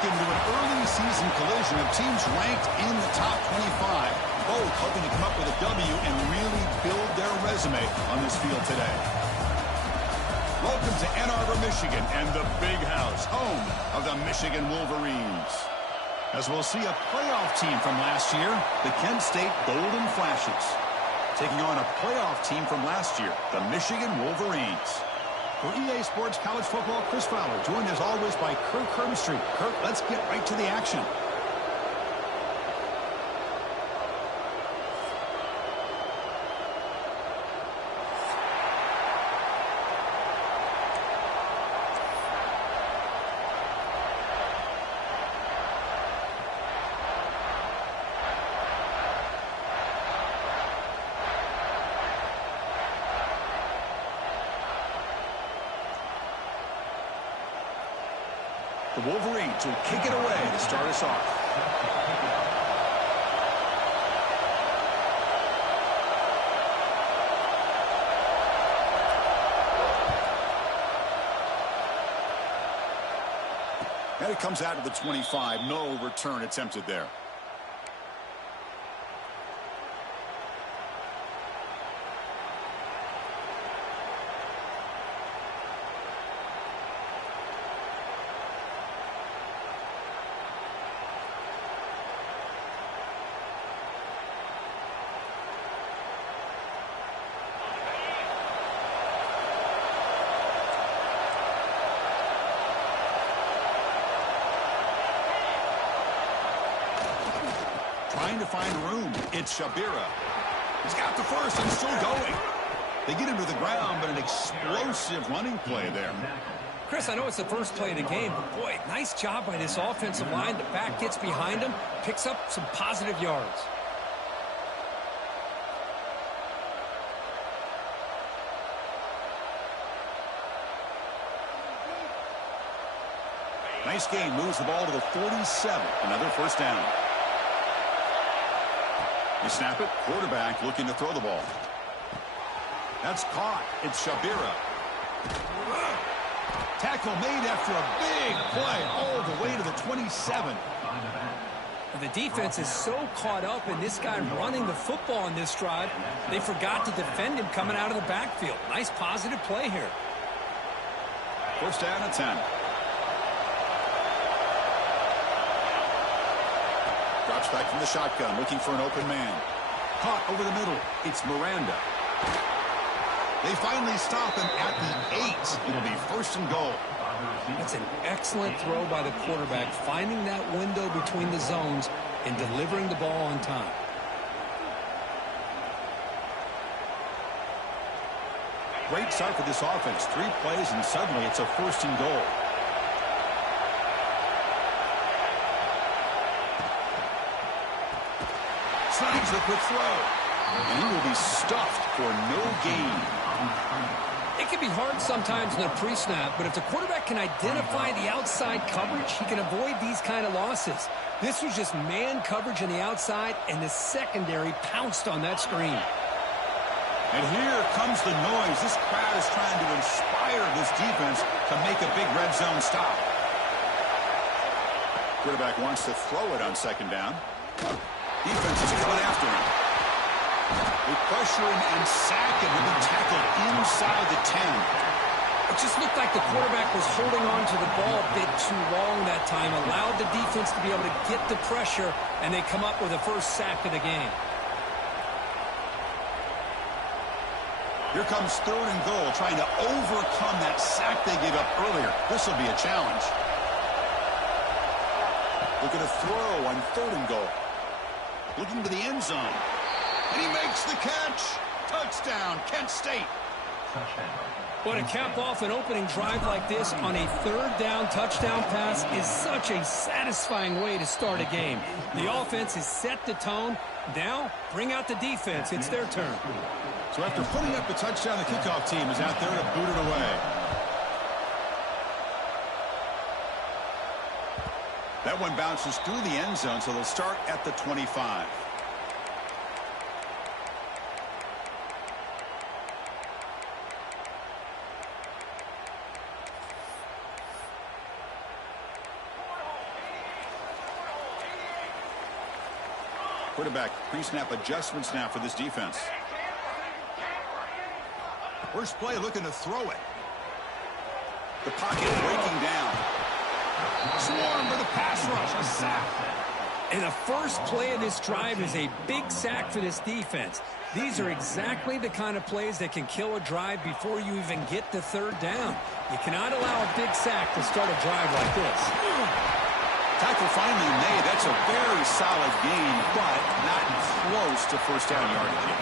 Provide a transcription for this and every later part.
into an early season collision of teams ranked in the top 25, both hoping to come up with a W and really build their resume on this field today. Welcome to Ann Arbor, Michigan, and the Big House, home of the Michigan Wolverines. As we'll see a playoff team from last year, the Kent State Golden Flashes, taking on a playoff team from last year, the Michigan Wolverines. For EA Sports College Football, Chris Fowler, joined as always by Kirk Hermstreet. Kirk, let's get right to the action. The Wolverines will kick it away to start us off. And it comes out to the 25. No return attempted there. Trying to find room. It's Shabira. He's got the first and still going. They get him to the ground, but an explosive running play there. Chris, I know it's the first play of the game, but boy, nice job by this offensive line. The back gets behind him, picks up some positive yards. Nice game. Moves the ball to the 47. Another first down. You snap it. Quarterback looking to throw the ball. That's caught. It's Shabira. Tackle made after a big play all the way to the 27. The defense is so caught up in this guy running the football on this drive, they forgot to defend him coming out of the backfield. Nice positive play here. First down at 10. Drops back from the shotgun, looking for an open man. Caught over the middle. It's Miranda. They finally stop him at the 8. It'll be first and goal. That's an excellent throw by the quarterback, finding that window between the zones and delivering the ball on time. Great start for this offense. 3 plays, and suddenly it's a first and goal. Slides a quick throw. And he will be stuffed for no gain. It can be hard sometimes in a pre-snap, but if the quarterback can identify the outside coverage, he can avoid these kind of losses. This was just man coverage on the outside, and the secondary pounced on that screen. And here comes the noise. This crowd is trying to inspire this defense to make a big red zone stop. Quarterback wants to throw it on second down. Defense is coming after him. They pressure him and sack him with a tackle inside the 10. It just looked like the quarterback was holding on to the ball a bit too long that time, allowed the defense to be able to get the pressure, and they come up with the first sack of the game. Here comes third and goal, trying to overcome that sack they gave up earlier. This will be a challenge. Looking to throw on third and goal. Looking to the end zone. And he makes the catch. Touchdown, Kent State. But to cap off an opening drive like this on a third down touchdown pass is such a satisfying way to start a game. The offense has set the tone. Now, bring out the defense. It's their turn. So after putting up the touchdown, the kickoff team is out there to boot it away. That one bounces through the end zone, so they'll start at the 25. Quarterback pre-snap adjustments now for this defense. First play looking to throw it. The pocket breaking down. Swarm with a pass rush, a sack. And the first play of this drive is a big sack for this defense. These are exactly the kind of plays that can kill a drive before you even get to third down. You cannot allow a big sack to start a drive like this. Tackle finally made. That's a very solid gain, but not close to first down yardage yet.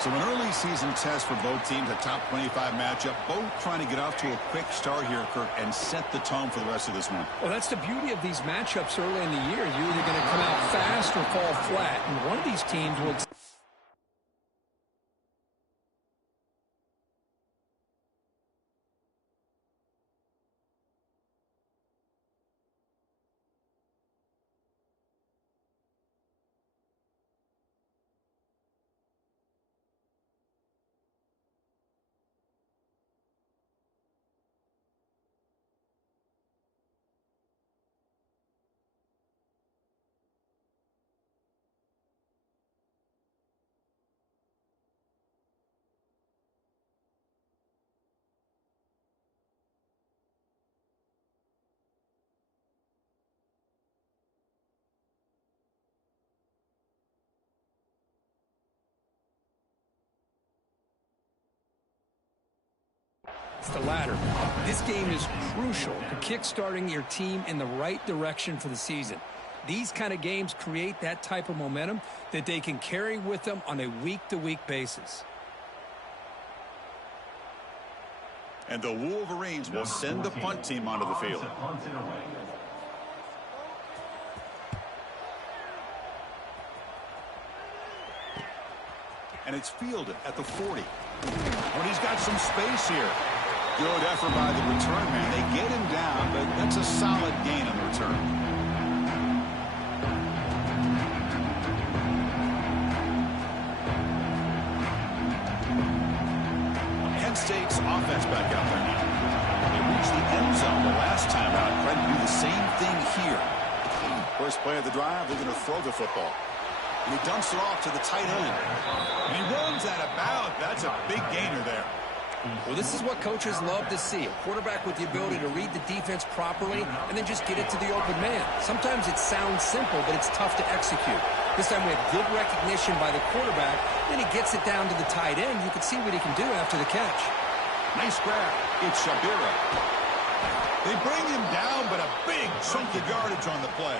So an early season test for both teams, a top 25 matchup, both trying to get off to a quick start here, Kirk, and set the tone for the rest of this one. Well, that's the beauty of these matchups early in the year. You're either going to come out fast or fall flat, and one of these teams will... It's the latter. This game is crucial to kickstarting your team in the right direction for the season. These kind of games create that type of momentum that they can carry with them on a week-to-week basis. And the Wolverines will send the punt team onto the field. And it's fielded at the 40. When he's got some space here. Good effort by the return man. They get him down, but that's a solid gain on the return. Penn State's offense back out there now. They reached the end zone the last time out. Trying to do the same thing here. First play of the drive, they're going to throw the football. And he dumps it off to the tight end. And he runs out of bounds. That's a big gainer there. Well, this is what coaches love to see. A quarterback with the ability to read the defense properly and then just get it to the open man. Sometimes it sounds simple, but it's tough to execute. This time we have good recognition by the quarterback. Then he gets it down to the tight end. You can see what he can do after the catch. Nice grab. It's Shabira. They bring him down, but a big chunk of yardage on the play.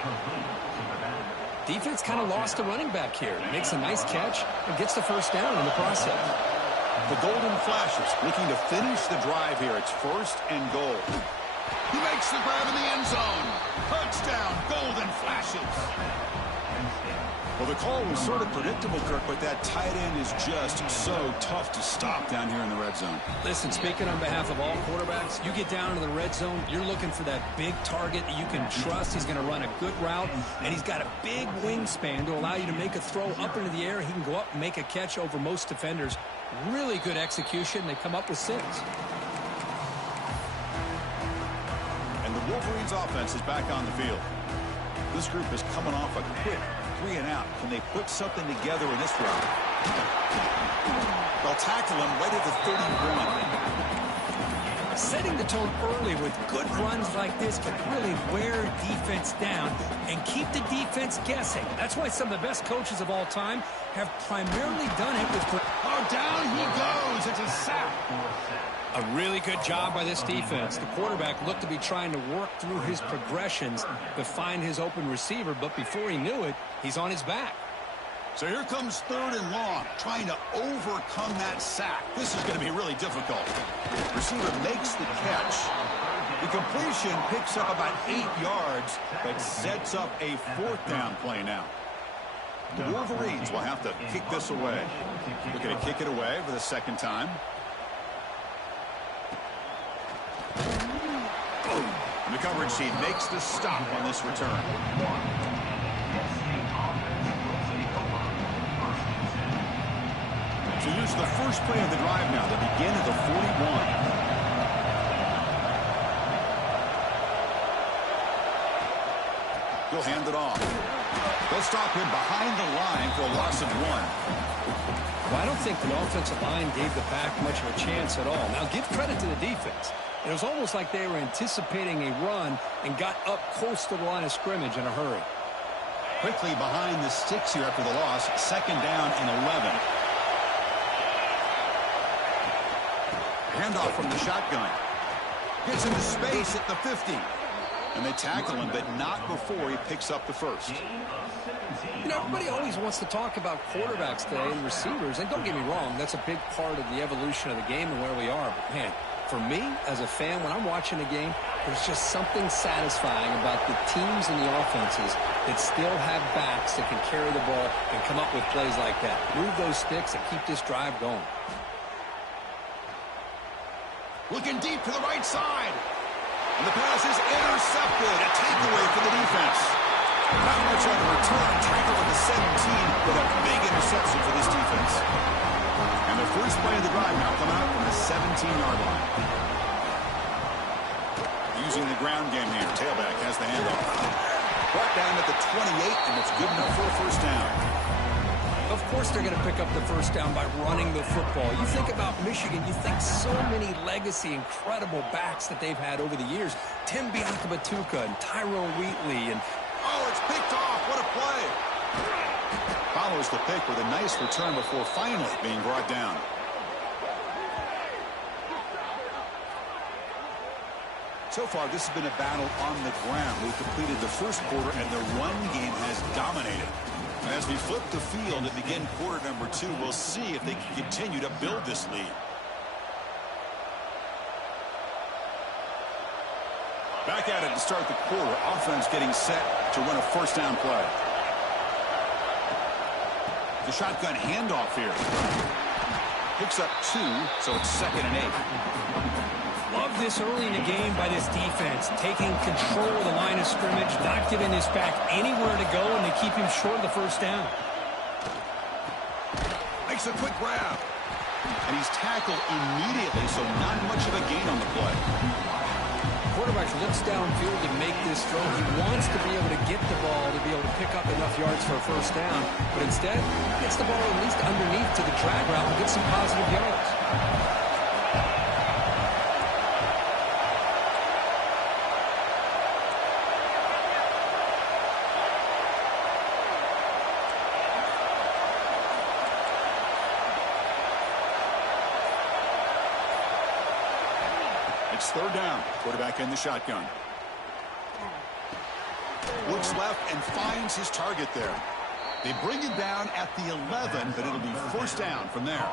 Defense kind of lost a running back here. Makes a nice catch and gets the first down in the process. The Golden Flashes looking to finish the drive here. It's first and goal. He makes the grab in the end zone. Touchdown, Golden Flashes. Well, the call was sort of predictable, Kirk, but that tight end is just so tough to stop down here in the red zone. Listen, speaking on behalf of all quarterbacks, you get down to the red zone, you're looking for that big target that you can trust. He's going to run a good route, and he's got a big wingspan to allow you to make a throw up into the air. He can go up and make a catch over most defenders. Really good execution. They come up with 6. And the Wolverines offense is back on the field. This group is coming off a quick 3 and out. Can they put something together in this round? They'll tackle him right at the 31. Setting the tone early with good runs like this can really wear defense down and keep the defense guessing. That's why some of the best coaches of all time have primarily done it with... Oh, down he goes. It's a sack. A really good job by this defense. The quarterback looked to be trying to work through his progressions to find his open receiver, but before he knew it, he's on his back. So here comes 3rd and long, trying to overcome that sack. This is going to be really difficult. Receiver makes the catch. The completion picks up about 8 yards, but sets up a 4th down play now. The Wolverines will have to kick this away. They're going to kick it away for the 2nd time. And the coverage team makes the stop on this return. So here's the first play of the drive now. They begin at the 41. He'll hand it off. They'll stop him behind the line for a loss of 1. Well, I don't think the offensive line gave the back much of a chance at all. Now, give credit to the defense. It was almost like they were anticipating a run and got up close to the line of scrimmage in a hurry. Quickly behind the sticks here after the loss. 2nd down and 11. Handoff from the shotgun. Gets into space at the 50. And they tackle him, but not before he picks up the first. You know, everybody always wants to talk about quarterbacks today and receivers. And don't get me wrong, that's a big part of the evolution of the game and where we are. But, man, for me, as a fan, when I'm watching a game, there's just something satisfying about the teams and the offenses that still have backs that can carry the ball and come up with plays like that. Move those sticks and keep this drive going. Looking deep to the right side. And the pass is intercepted. A takeaway for the defense. Not much on the return. Tackled at the 17 with a big interception for this defense. And the first play of the drive now coming up from the 17-yard line. Using the ground game here. Tailback has the handoff. Brought down at the 28, and it's good enough for a first down. Of course they're going to pick up the first down by running the football. You think about Michigan, you think so many legacy, incredible backs that they've had over the years. Tim Biakabatuka and Tyrone Wheatley. And oh, it's picked off. What a play. Follows the pick with a nice return before finally being brought down. So far, this has been a battle on the ground. We've completed the first quarter, and the run game has dominated. And as we flip the field and begin quarter number 2, we'll see if they can continue to build this lead. Back at it to start the quarter. Offense getting set to run a first down play. The shotgun handoff here. Picks up 2, so it's 2nd and 8. Love this early in the game by this defense, taking control of the line of scrimmage, not giving this back anywhere to go, and they keep him short of the first down. Makes a quick grab. And he's tackled immediately, so not much of a gain on the play. Quarterback looks downfield to make this throw. He wants to be able to get the ball to be able to pick up enough yards for a first down, but instead, he gets the ball at least underneath to the drag route and gets some positive yards. It's 3rd down. Quarterback in the shotgun. Looks left and finds his target there. They bring him down at the 11, but it'll be first down from there.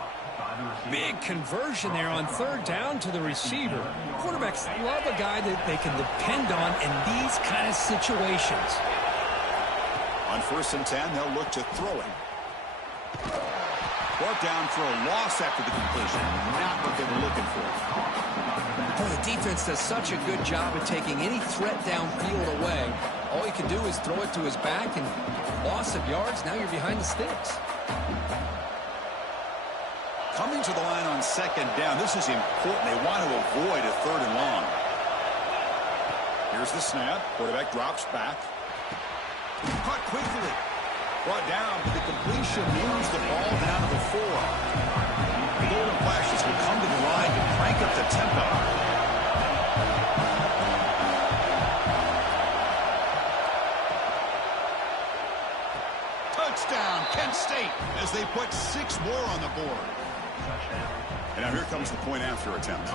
Big conversion there on 3rd down to the receiver. Quarterbacks love a guy that they can depend on in these kind of situations. On 1st and 10, they'll look to throw it. Brought down for a loss after the completion. Not what they were looking for. Boy, the defense does such a good job of taking any threat downfield away. All he can do is throw it to his back, and loss of yards, now you're behind the sticks. Coming to the line on 2nd down, this is important. They want to avoid a 3rd and long. Here's the snap. Quarterback drops back. Caught quickly. Brought down, but the completion moves the ball down to the 4. The Golden Flashes will come to the line to crank up the tempo. Touchdown, Kent State, as they put 6 more on the board. And now here comes the point after attempt.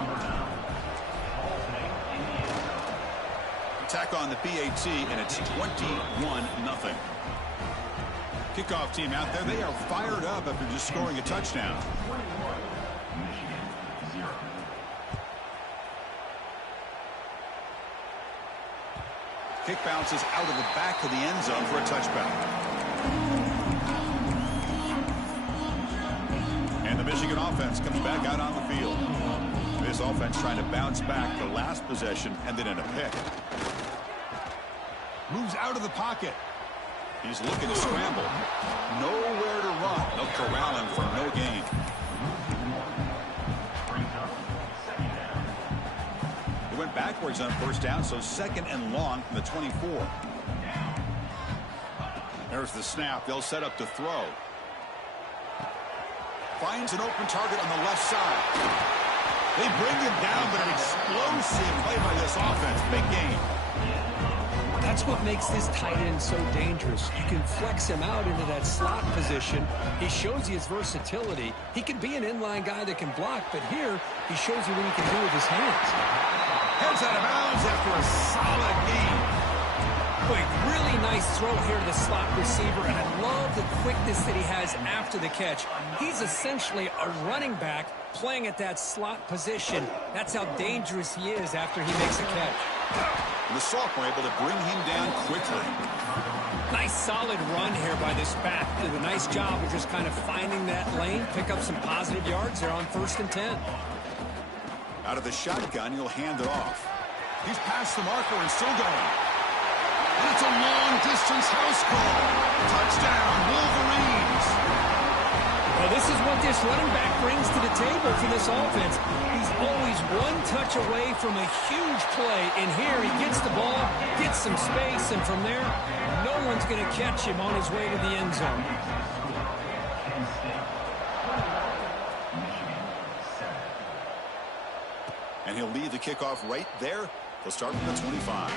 Attack on the PAT, and it's 21-0. Kickoff team out there, they are fired up after just scoring a touchdown. Kick bounces out of the back of the end zone for a touchback. And the Michigan offense comes back out on the field. This offense trying to bounce back the last possession, ended in a pick. Moves out of the pocket. He's looking to scramble. Nowhere to run. They'll corral him for no gain. They went backwards on 1st down, so 2nd and long from the 24. There's the snap. They'll set up to throw. Finds an open target on the left side. They bring him down, but an explosive play by this offense. Big game. That's what makes this tight end so dangerous. You can flex him out into that slot position. He shows you his versatility. He can be an inline guy that can block, but here he shows you what he can do with his hands. Heads out of bounds after a solid game. Quick, really nice throw here to the slot receiver, and I love the quickness that he has after the catch. He's essentially a running back playing at that slot position. That's how dangerous he is after he makes a catch. And the sophomore able to bring him down quickly. Nice solid run here by this back. Did a nice job of just kind of finding that lane, pick up some positive yards there on 1st and 10. Out of the shotgun, he'll hand it off. He's past the marker and still going. And it's a long-distance house call. Touchdown, Wolverines. Well, this is what this running back brings to the table for this offense. He's always one touch away from a huge play. And here he gets the ball, gets some space, and from there, no one's going to catch him on his way to the end zone. And he'll lead the kickoff right there. He'll start from the 25.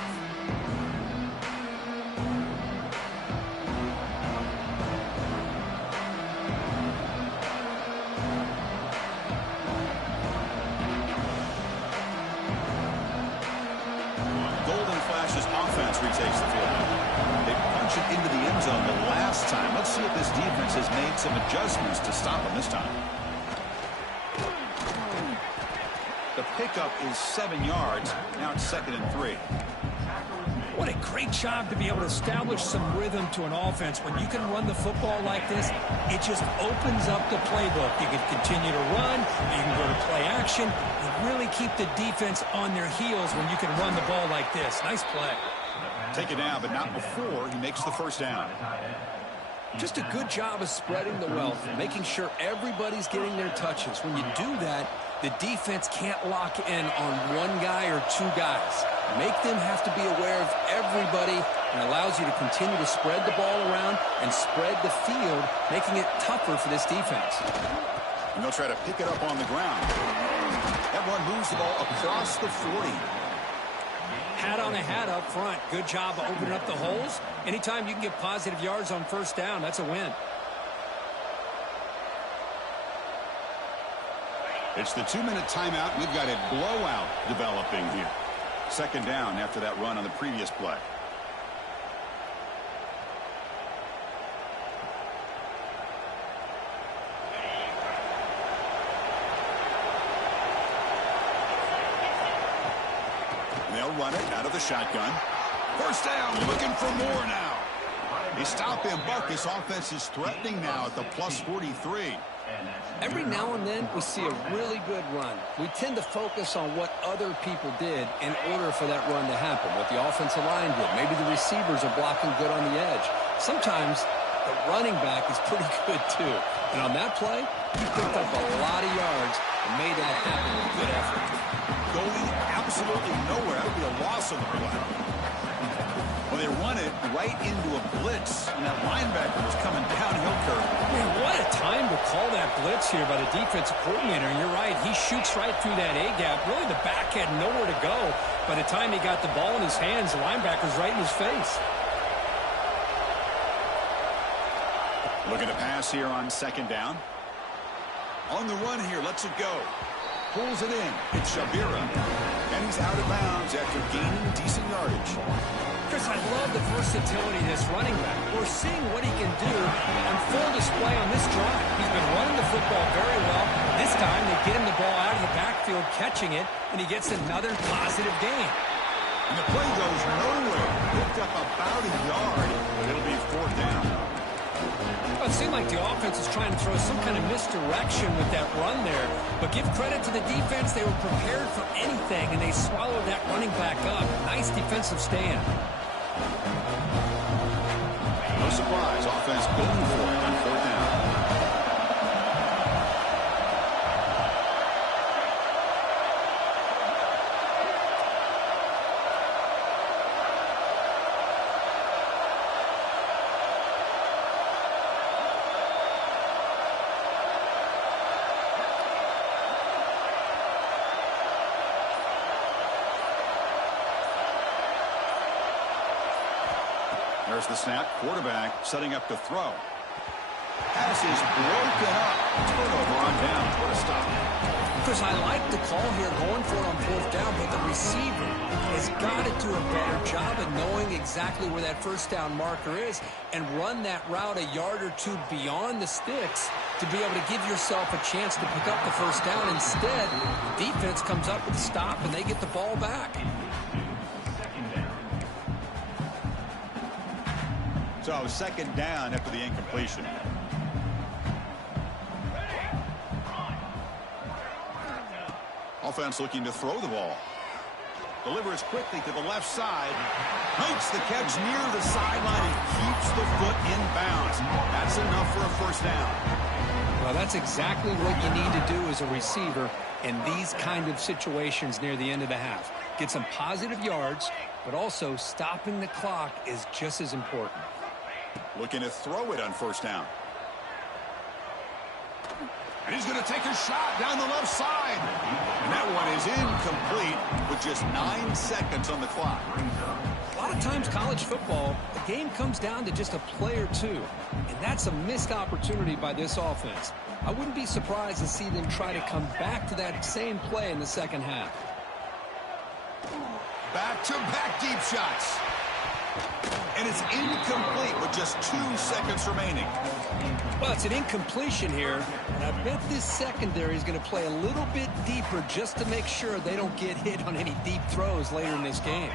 Offense retakes the field. They punch it into the end zone the last time. Let's see if this defense has made some adjustments to stop them this time. The pickup is 7 yards. Now it's 2nd and 3. What a great job to be able to establish some rhythm to an offense. When you can run the football like this, it just opens up the playbook. You can continue to run, you can go to play action, and really keep the defense on their heels when you can run the ball like this. Nice play. Take it down, but not before he makes the first down. Just a good job of spreading the wealth, making sure everybody's getting their touches. When you do that, the defense can't lock in on one guy or two guys. Make them have to be aware of everybody, and allows you to continue to spread the ball around and spread the field, making it tougher for this defense. And they'll try to pick it up on the ground. That one moves the ball across the 40. Hat on a hat up front. Good job of opening up the holes. Anytime you can get positive yards on 1st down, that's a win. It's the 2-minute timeout. We've got a blowout developing here. 2nd down after that run on the previous play. And they'll run it out of the shotgun. 1st down, looking for more now. They stop him, but this offense is threatening now at the plus 43. Every now and then we see a really good run. We tend to focus on what other people did in order for that run to happen, what the offensive line did. Maybe the receivers are blocking good on the edge. Sometimes the running back is pretty good too. And on that play, he picked up a lot of yards and made that happen with good effort. Going absolutely nowhere. That would be a loss on the play. Well, they run it right into a blitz, and that linebacker was coming downhill curve. Man, what a time to call that blitz here by the defensive coordinator. And you're right, he shoots right through that A-gap. Really, the back had nowhere to go. By the time he got the ball in his hands, the linebacker's right in his face. Looking to pass here on 2nd down. On the run here, lets it go. Pulls it in. It's Shabira. And he's out of bounds after gaining decent yardage. Chris, I love the versatility of this running back. We're seeing what he can do on full display on this drive. He's been running the football very well. This time, they get him the ball out of the backfield, catching it, and he gets another positive gain. And the play goes nowhere. Picked up about a yard, but it'll be 4th down. Well, it seemed like the offense is trying to throw some kind of misdirection with that run there. But give credit to the defense. They were prepared for anything, and they swallowed that running back up. Nice defensive stand. No surprise. Offense going for it on 4th down. There's the snap. Quarterback setting up to throw. Pass is broken up. Turnover on down. What a stop. Chris, I like the call here going for it on fourth down, but the receiver has got to do a better job of knowing exactly where that first down marker is and run that route a yard or two beyond the sticks to be able to give yourself a chance to pick up the first down. Instead, the defense comes up with a stop and they get the ball back. So second down after the incompletion. Offense looking to throw the ball. Delivers quickly to the left side. Makes the catch near the sideline and keeps the foot in bounds. That's enough for a first down. Well, that's exactly what you need to do as a receiver in these kind of situations near the end of the half. Get some positive yards, but also stopping the clock is just as important. Looking to throw it on first down. And he's going to take a shot down the left side. And that one is incomplete with just 9 seconds on the clock. A lot of times college football, the game comes down to just a play or two. And that's a missed opportunity by this offense. I wouldn't be surprised to see them try to come back to that same play in the second half. Back-to-back deep shots. And it's incomplete with just 2 seconds remaining. Well, it's an incompletion here, and I bet this secondary is going to play a little bit deeper just to make sure they don't get hit on any deep throws later in this game.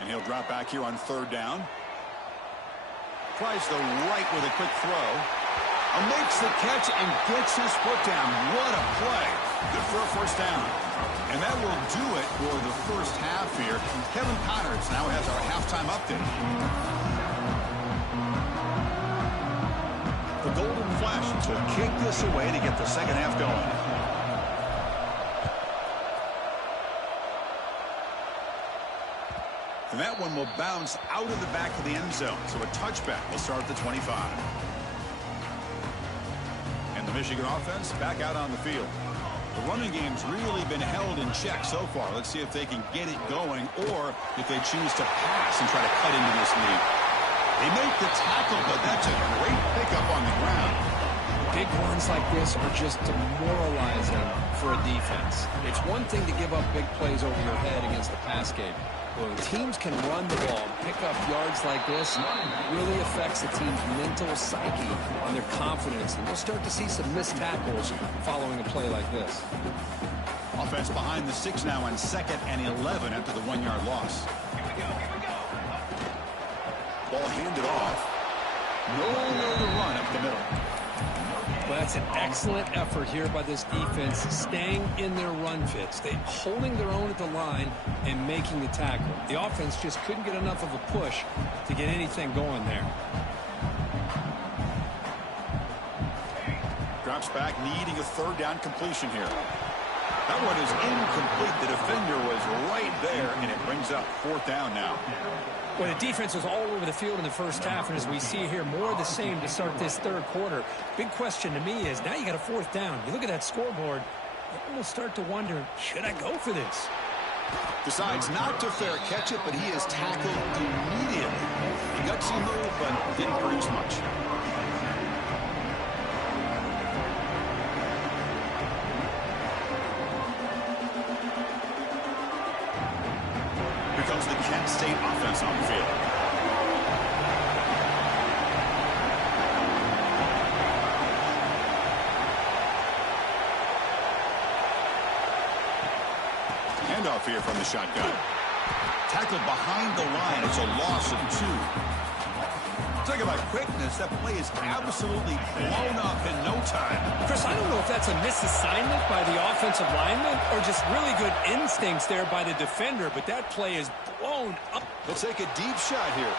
And he'll drop back here on third down. Tries the right with a quick throw. Makes the catch and gets his foot down. What a play. Good for a first down. And that will do it for the first half here. Kevin Connors now has our halftime update. The Golden Flash will kick this away to get the second half going. And that one will bounce out of the back of the end zone. So a touchback will start at the 25. And the Michigan offense back out on the field. The running game's really been held in check so far. Let's see if they can get it going or if they choose to pass and try to cut into this lead. They make the tackle, but that's a great pickup on the ground. Big runs like this are just demoralizing for a defense. It's one thing to give up big plays over your head against the pass game. When teams can run the ball, pick up yards like this, it really affects the team's mental psyche on their confidence. And you'll start to see some missed tackles following a play like this. Offense behind the 6 now on 2nd and 11 after the 1-yard loss. Ball handed off. Nowhere to run up the middle. Well, that's an excellent effort here by this defense, staying in their run fits. They're holding their own at the line and making the tackle. The offense just couldn't get enough of a push to get anything going there. Drops back, needing a third down completion here. That one is incomplete. The defender was right there, and it brings up 4th down now. Well, the defense was all over the field in the first half, and as we see here, more of the same to start this third quarter. Big question to me is, now you got a 4th down. You look at that scoreboard, you almost start to wonder, should I go for this? Decides not to fair catch it, but he is tackled immediately. Gutsy move, but didn't produce much. Here comes the Kent State offense on the field. Handoff here from the shotgun. Tackled behind the line. It's a loss of 2. Talk about quickness. That play is absolutely blown up in no time. Chris, I don't know if that's a misassignment by the offensive lineman or just really good instincts there by the defender, but that play is blown up. Let's take a deep shot here.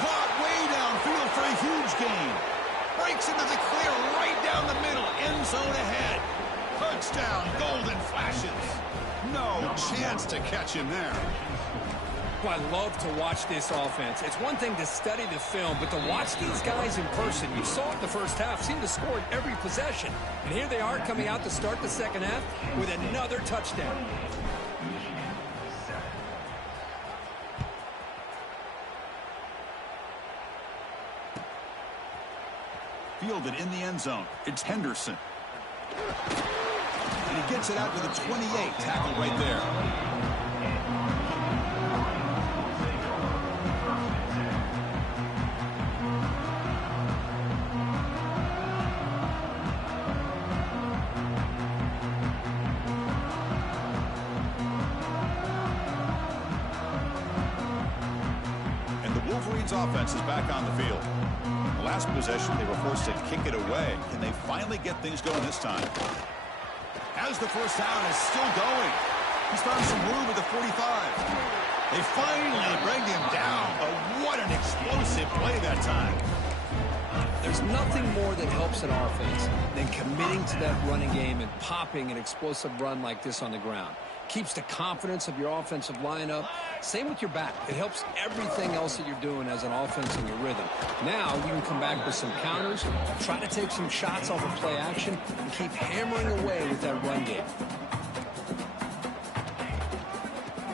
Caught way downfield for a huge gain. Breaks into the clear right down the middle. End zone ahead. Touchdown, Golden Flashes. No chance to catch him there. I love to watch this offense. It's one thing to study the film, but to watch these guys in person, you saw it in the first half, seemed to score in every possession. And here they are coming out to start the second half with another touchdown. fielded in the end zone. It's Henderson. And he gets it out to the 28, tackled right there. Wolverines offense is back on the field. The last possession, they were forced to kick it away. Can they finally get things going this time? As the first down is still going. He's found some room at the 45. They finally bring him down, but what an explosive play that time. There's nothing more that helps an offense than committing to that running game and popping an explosive run like this on the ground. Keeps the confidence of your offensive lineup. Same with your back. It helps everything else that you're doing as an offense in your rhythm. Now you can come back with some counters, try to take some shots off of play action, and keep hammering away with that run game.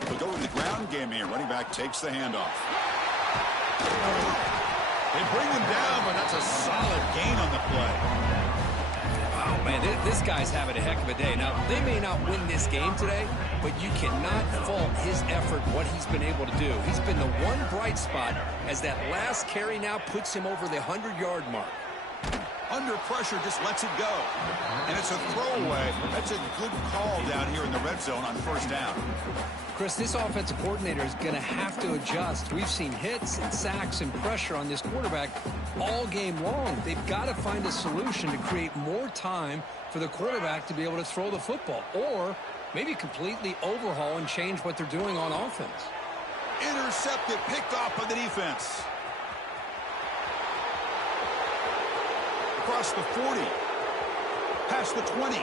We'll go with the ground game here. Running back takes the handoff. They bring him down, but that's a solid gain on the play. Oh, man, this guy's having a heck of a day. Now, they may not win this game today, but you cannot fault his effort, what he's been able to do. He's been the one bright spot as that last carry now puts him over the 100-yard mark. Under pressure, just lets it go. And it's a throwaway. That's a good call down here in the red zone on first down. Chris, this offensive coordinator is going to have to adjust. We've seen hits and sacks and pressure on this quarterback all game long. They've got to find a solution to create more time for the quarterback to be able to throw the football, or maybe completely overhaul and change what they're doing on offense. Intercepted, picked off by the defense. Across the 40. Past the 20.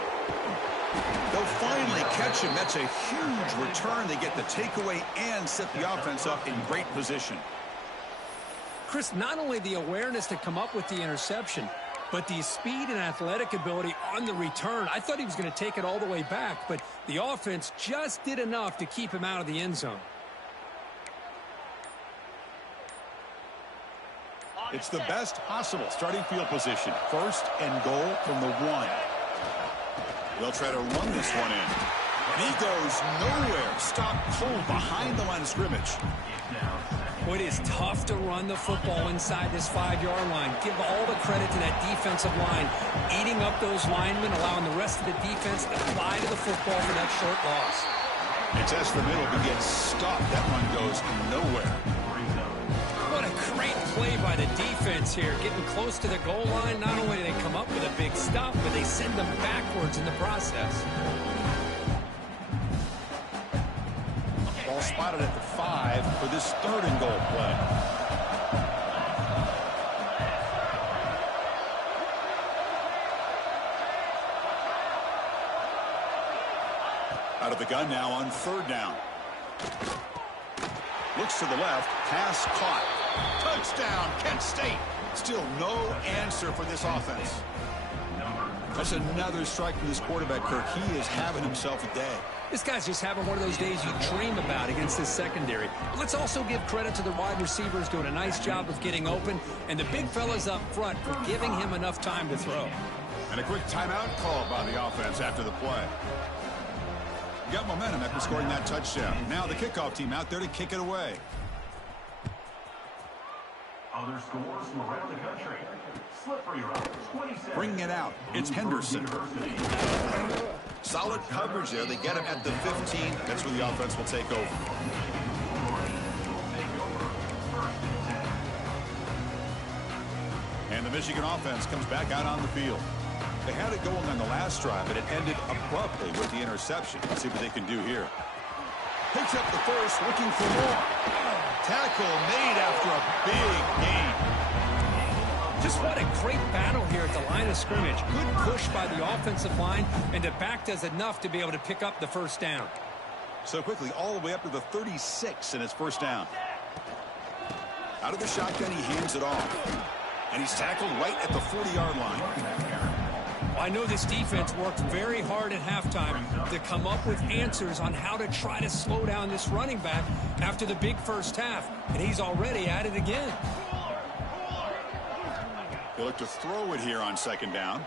They'll finally catch him. That's a huge return. They get the takeaway and set the offense up in great position. Chris, not only the awareness to come up with the interception, but the speed and athletic ability on the return. I thought he was going to take it all the way back, but the offense just did enough to keep him out of the end zone. It's the best possible starting field position. First and goal from the 1. They'll try to run this one in. And he goes nowhere. Stopped cold behind the line of scrimmage. Well, it is tough to run the football inside this 5-yard line. Give all the credit to that defensive line, eating up those linemen, allowing the rest of the defense to fly to the football for that short loss. It's S the middle, but gets stopped. That one goes nowhere. What a great play by the defense here. Getting close to the goal line, not only do they come up with a big stop, but they send them backwards in the process. Ball spotted at the 5 for this third and goal play. Out of the gun now on third down. Looks to the left, pass caught. Touchdown, Kent State. Still no answer for this offense. That's another strike from this quarterback, Kirk. He is having himself a day. This guy's just having one of those days you dream about against this secondary. But let's also give credit to the wide receivers doing a nice job of getting open, and the big fellas up front for giving him enough time to throw. And a quick timeout call by the offense after the play. Got momentum after scoring that touchdown. Now the kickoff team out there to kick it away. Other scores from around the country. Slippery route, 27. Bringing it out, it's Henderson. Solid coverage there. They get him at the 15. That's where the offense will take over. And the Michigan offense comes back out on the field. They had it going on the last drive, but it ended abruptly with the interception. Let's see what they can do here. Picks up the first, looking for more. Tackle made after a big gain. Just what a great battle here at the line of scrimmage. Good push by the offensive line, and the back does enough to be able to pick up the first down. So quickly, all the way up to the 36 in his first down. Out of the shotgun, he hands it off. And he's tackled right at the 40-yard line. I know this defense worked very hard at halftime to come up with answers on how to try to slow down this running back after the big first half, and he's already at it again. He'll look to throw it here on second down.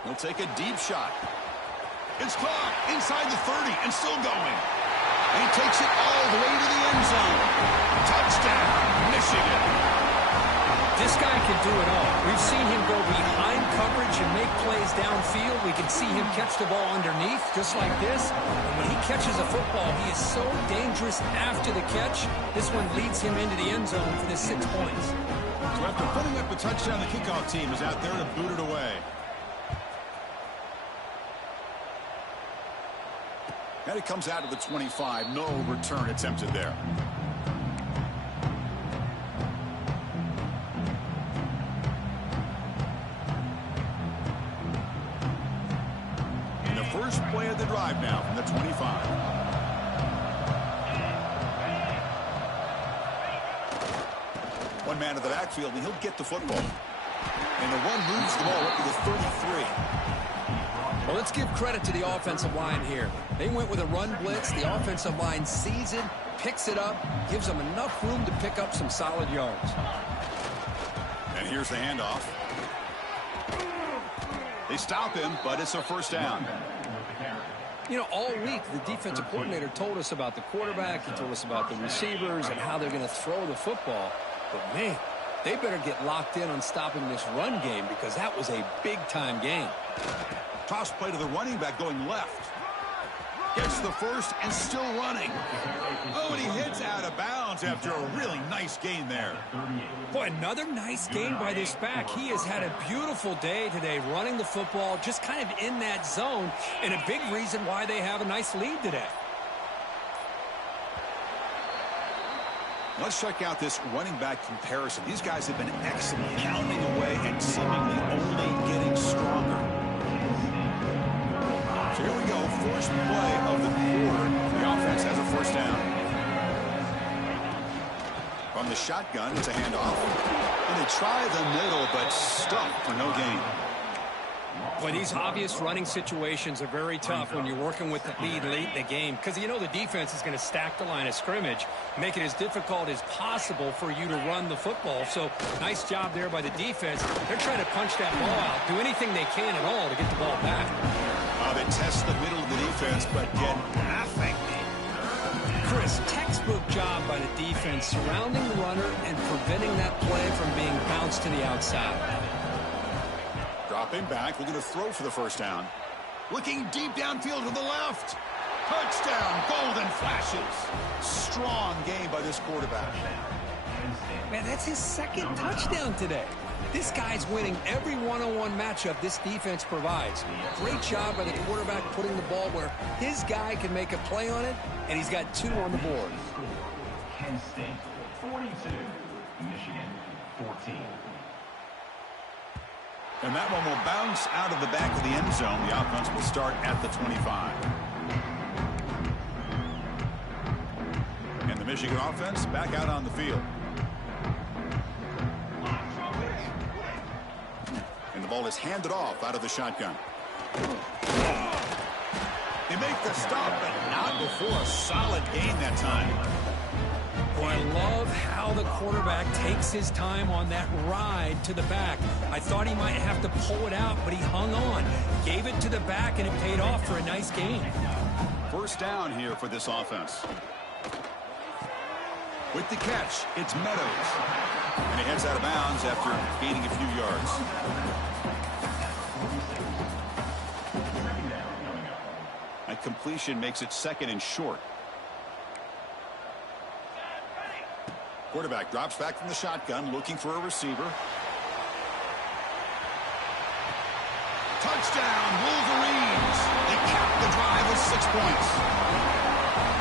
He'll take a deep shot. It's caught inside the 30 and still going. And he takes it all the way to the end zone. Touchdown, Michigan. This guy can do it all. We've seen him go behind coverage and make plays downfield. We can see him catch the ball underneath, just like this. And when he catches a football, he is so dangerous after the catch. This one leads him into the end zone for the 6 points. So after putting up a touchdown, the kickoff team is out there to boot it away. And it comes out of the 25. No return attempted there. And the first play of the drive now from the 25. One man to the backfield, and he'll get the football. And the run moves the ball up to the 33. Well, let's give credit to the offensive line here. They went with a run blitz. The offensive line sees it, picks it up, gives them enough room to pick up some solid yards. And here's the handoff. They stop him, but it's a first down. You know, all week, the defensive coordinator told us about the quarterback. He told us about the receivers and how they're going to throw the football. But, man, they better get locked in on stopping this run game because that was a big-time game. Toss play to the running back going left. Gets the first and still running. Oh, and he hits out of bounds after a really nice gain there. Boy, another nice gain by this back. He has had a beautiful day today running the football, just kind of in that zone, and a big reason why they have a nice lead today. Let's check out this running back comparison. These guys have been excellent, pounding away and seemingly only getting stronger. So here we go, first play of the quarter. The offense has a first down. From the shotgun, it's a handoff. And they try the middle, but stuck for no gain. Well, these obvious running situations are very tough when you're working with the lead late in the game because you know the defense is going to stack the line of scrimmage, make it as difficult as possible for you to run the football. So nice job there by the defense. They're trying to punch that ball out, do anything they can at all to get the ball back. They test the middle of the defense, but get nothing. Chris, textbook job by the defense surrounding the runner and preventing that play from being bounced to the outside. Dropping back, looking to throw for the first down. Looking deep downfield to the left. Touchdown, golden flashes. Strong game by this quarterback. Man, that's his second touchdown today. This guy's winning every one-on-one matchup this defense provides. Great job by the quarterback putting the ball where his guy can make a play on it, and he's got 2 on the board. Kent State 42, Michigan 14. And that one will bounce out of the back of the end zone. The offense will start at the 25. And the Michigan offense back out on the field. And the ball is handed off out of the shotgun. They make the stop, but not before a solid gain that time. Boy, I love how the quarterback takes his time on that ride to the back. I thought he might have to pull it out, but he hung on. Gave it to the back, and it paid off for a nice gain. First down here for this offense. With the catch, it's Meadows. And he heads out of bounds after gaining a few yards. A completion makes it second and short. Quarterback drops back from the shotgun, looking for a receiver. Touchdown, Wolverines! They cap the drive with 6 points.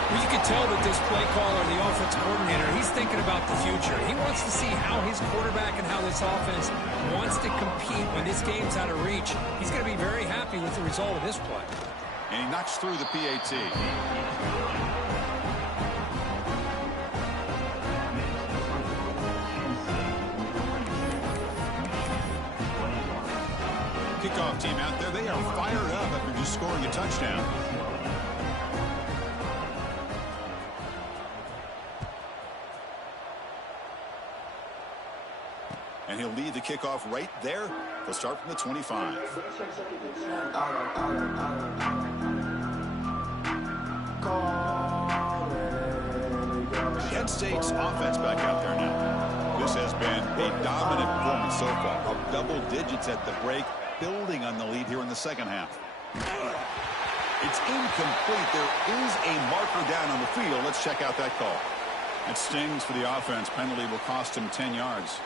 Well, you can tell that this play caller, the offensive coordinator, he's thinking about the future. He wants to see how his quarterback and how this offense wants to compete when this game's out of reach. He's going to be very happy with the result of this play. And he knocks through the PAT. Kickoff team out there, they are fired up after just scoring a touchdown. And And he'll lead the kickoff right there. He'll start from the 25. Kent State's offense back out there now. This has been a dominant performance so far. Up double digits at the break, building on the lead here in the second half. It's incomplete. There is a marker down on the field. Let's check out that call. It stings for the offense. Penalty will cost him 10 yards.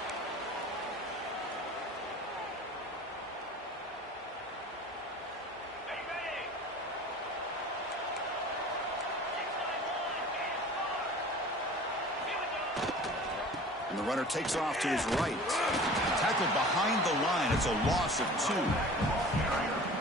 And the runner takes off to his right. Tackled behind the line. It's a loss of 2.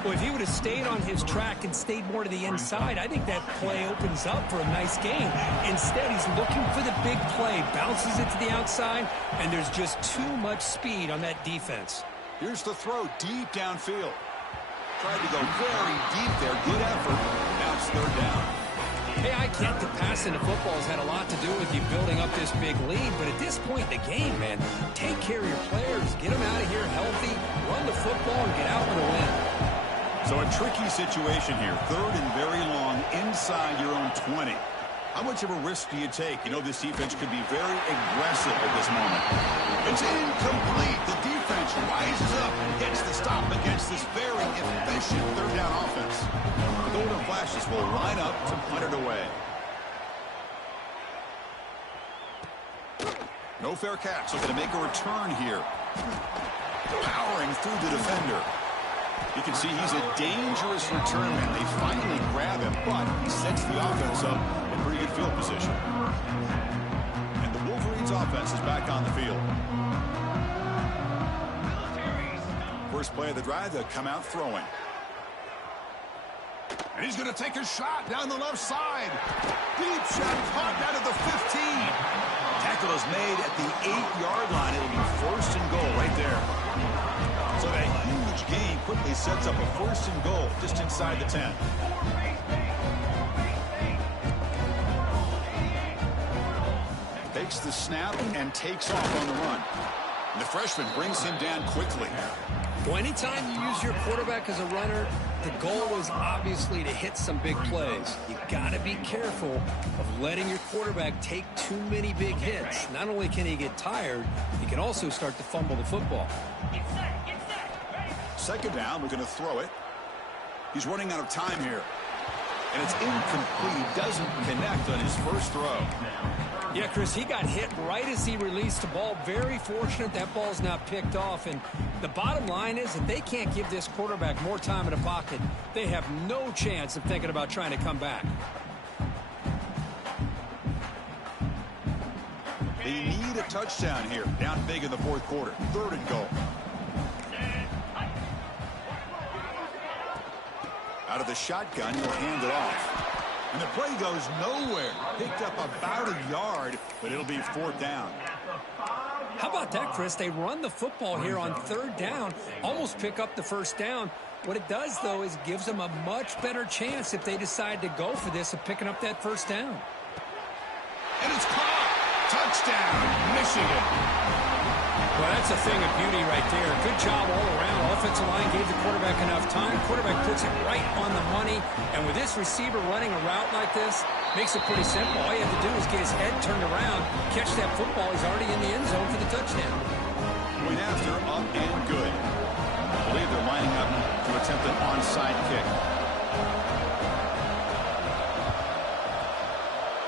Well, if he would have stayed on his track and stayed more to the inside, I think that play opens up for a nice game. Instead, he's looking for the big play, bounces it to the outside, and there's just too much speed on that defense. Here's the throw deep downfield. Tried to go very deep there. Good effort. Now it's third down. Hey, I get that passing the football has had a lot to do with you building up this big lead, but at this point in the game, man, take care of your players, get them out of here healthy, run the football, and get out with a win. So a tricky situation here. Third and very long inside your own 20. How much of a risk do you take? You know, this defense could be very aggressive at this moment. It's incomplete. The defense rises up and gets the stop against this very efficient third down offense. The Golden Flashes will line up to punt it away. No fair catch. Looking to make a return here. Powering through the defender. You can see he's a dangerous return man. They finally grab him, but he sets the offense up in pretty good field position. And the Wolverines offense is back on the field. First play of the drive, they'll come out throwing. And he's going to take a shot down the left side. Deep shot caught down at the 15. Tackle is made at the 8-yard line. It'll be first and goal right there. So that huge gain quickly sets up a first and goal just inside the 10. Takes the snap and takes off on the run. And the freshman brings him down quickly. Well, anytime you use your quarterback as a runner, the goal is obviously to hit some big plays. You got to be careful of letting your quarterback take too many big hits. Not only can he get tired, he can also start to fumble the football. Second down, we're going to throw it. He's running out of time here. And it's incomplete. He doesn't connect on his first throw. Yeah, Chris, he got hit right as he released the ball. Very fortunate that ball's not picked off. And the bottom line is that they can't give this quarterback more time in the pocket. They have no chance of thinking about trying to come back. They need a touchdown here. Down big in the fourth quarter. Third and goal. Out of the shotgun, he'll hand it off. And the play goes nowhere. Picked up about a yard, but it'll be fourth down. How about that, Chris? They run the football here on third down, almost pick up the first down. What it does, though, is gives them a much better chance if they decide to go for this of picking up that first down. And it's caught. Touchdown, Michigan. Well, that's a thing of beauty right there. Good job all around. Offensive line gave the quarterback enough time. Quarterback puts it right on the money. And with this receiver running a route like this, makes it pretty simple. All you have to do is get his head turned around, catch that football. He's already in the end zone for the touchdown. Point after, up and good. I believe they're lining up to attempt an onside kick.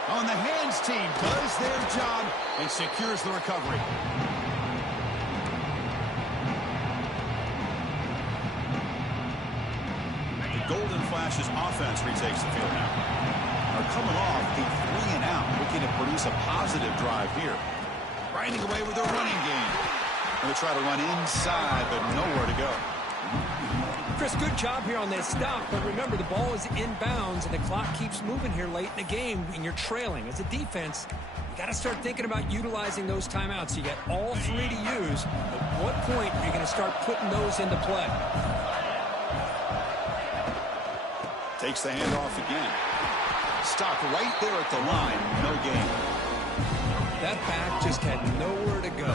On the hands team does their job and secures the recovery. Golden Flashes offense retakes the field now. Are coming off a 3-and-out, looking to produce a positive drive here. Riding away with their running game. Going to try to run inside, but nowhere to go. Chris, good job here on that stop, but remember the ball is inbounds and the clock keeps moving here late in the game and you're trailing. As a defense, you got to start thinking about utilizing those timeouts. You got all three to use. At what point are you going to start putting those into play? Takes the handoff again. Stopped right there at the line. No gain. That back just had nowhere to go.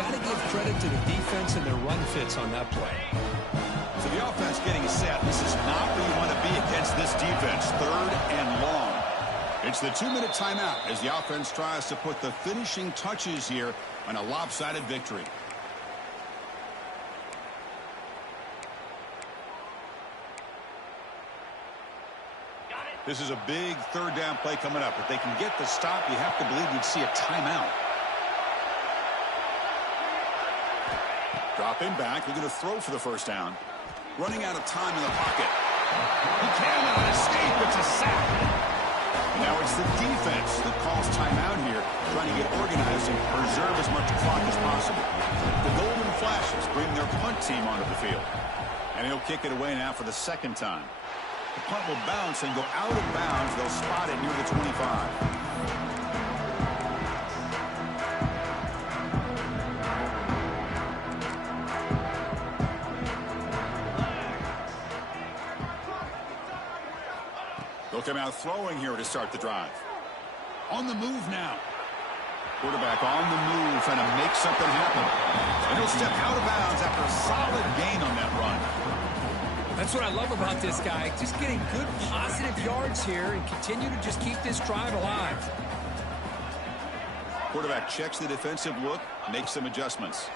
Got to give credit to the defense and their run fits on that play. So the offense getting set. This is not where you want to be against this defense. 3rd and long. It's the 2-minute timeout as the offense tries to put the finishing touches here on a lopsided victory. This is a big 3rd down play coming up. If they can get the stop, you have to believe we'd see a timeout. Dropping back, looking to throw for the 1st down. Running out of time in the pocket. He cannot escape. It's a sack. Now it's the defense that calls timeout here, trying to get organized and preserve as much clock as possible. The Golden Flashes bring their punt team onto the field. And he'll kick it away now for the 2nd time. The punt will bounce and go out of bounds. They'll spot it near the 25. They'll come out throwing here to start the drive. On the move now. Quarterback on the move, trying to make something happen. And he'll step out of bounds after a solid gain on that run. That's what I love about this guy. Just getting good positive yards here and continue to just keep this drive alive. Quarterback checks the defensive look, makes some adjustments.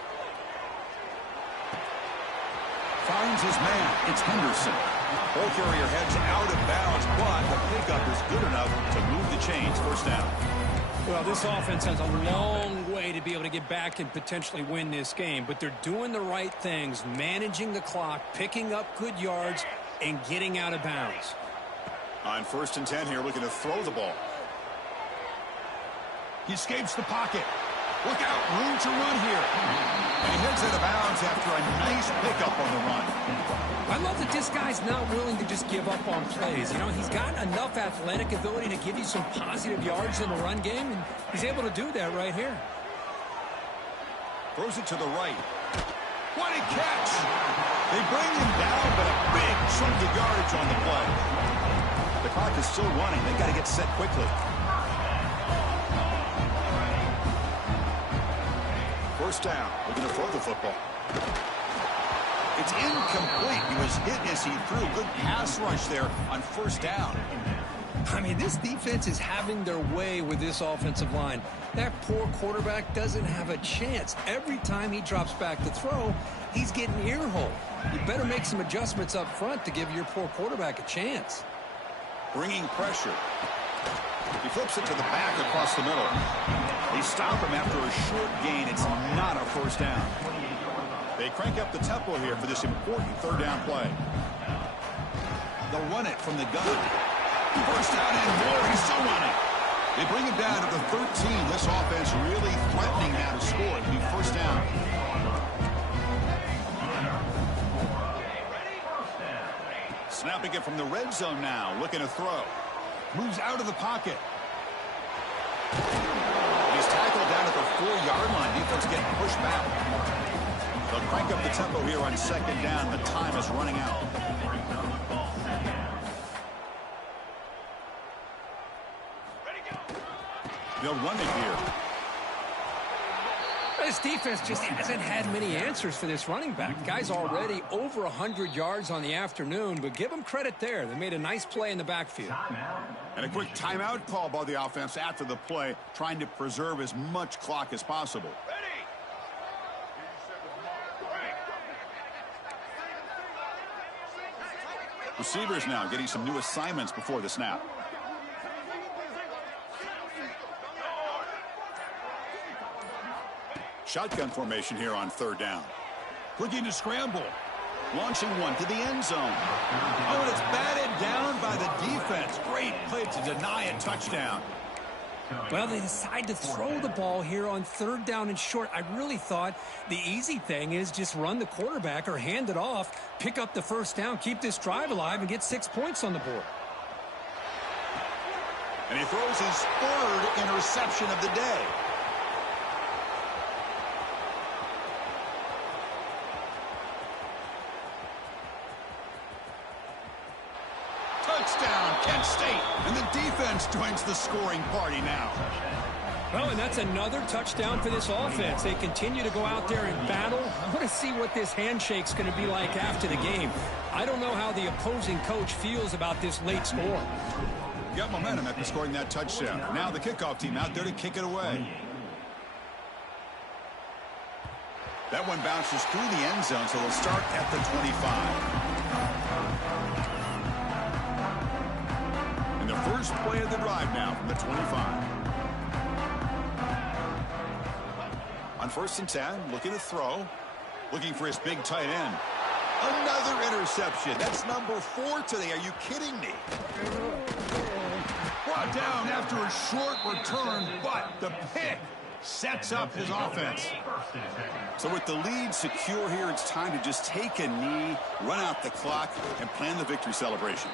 Finds his man. It's Henderson. Ball carrier heads out of bounds, but the pickup is good enough to move the chains. 1st down. Well, this offense has a long way to be able to get back and potentially win this game, but they're doing the right things, managing the clock, picking up good yards, and getting out of bounds. On 1st and 10 here, looking to throw the ball. He escapes the pocket. Look out, room to run here. And he heads out of bounds after a nice pickup on the run. I love that this guy's not willing to just give up on plays. You know, he's got enough athletic ability to give you some positive yards in the run game, and he's able to do that right here. Throws it to the right. What a catch! They bring him down, but a big chunk of yardage on the play. The clock is still running. They got to get set quickly. 1st down. Looking to throw the football. It's incomplete. He was hit as he threw. Good pass rush there on 1st down. I mean, this defense is having their way with this offensive line. That poor quarterback doesn't have a chance. Every time he drops back to throw, he's getting ear-hole. You better make some adjustments up front to give your poor quarterback a chance. Bringing pressure. He flips it to the back across the middle. They stop him after a short gain. It's not a 1st down. They crank up the tempo here for this important 3rd down play. They'll run it from the gun. 1st down and more. He's still running. They bring him down to the 13. This offense really threatening now to score. It'll be 1st down. Snapping it from the red zone now. Looking to throw. Moves out of the pocket. He's tackled down at the 4-yard line. Defense getting pushed back. They'll crank up the tempo here on 2nd down. The time is running out. They'll run it here. This defense just hasn't had many answers for this running back. The guy's already over 100 yards on the afternoon, but give him credit there. They made a nice play in the backfield. And a quick timeout call by the offense after the play, trying to preserve as much clock as possible. Receivers now getting some new assignments before the snap. Shotgun formation here on 3rd down. Looking to scramble. Launching one to the end zone. Oh, and it's batted down by the defense. Great play to deny a touchdown. Well, they decide to throw the ball here on 3rd down and short. I really thought the easy thing is just run the quarterback or hand it off, pick up the 1st down, keep this drive alive, and get 6 points on the board. And he throws his 3rd interception of the day. touchdown, Kent State. And the defense joins the scoring party now. Well, and that's another touchdown for this offense. They continue to go out there and battle. I want to see what this handshake's going to be like after the game. I don't know how the opposing coach feels about this late score. Got momentum after scoring that touchdown. Now the kickoff team out there to kick it away. That one bounces through the end zone, so they'll start at the 25. And the first play of the drive now from the 25. On 1st and 10, looking to throw. Looking for his big tight end. Another interception. That's number 4 today. Are you kidding me? Brought down after a short return, but the pick sets up his offense. So with the lead secure here, it's time to just take a knee, run out the clock, and plan the victory celebration.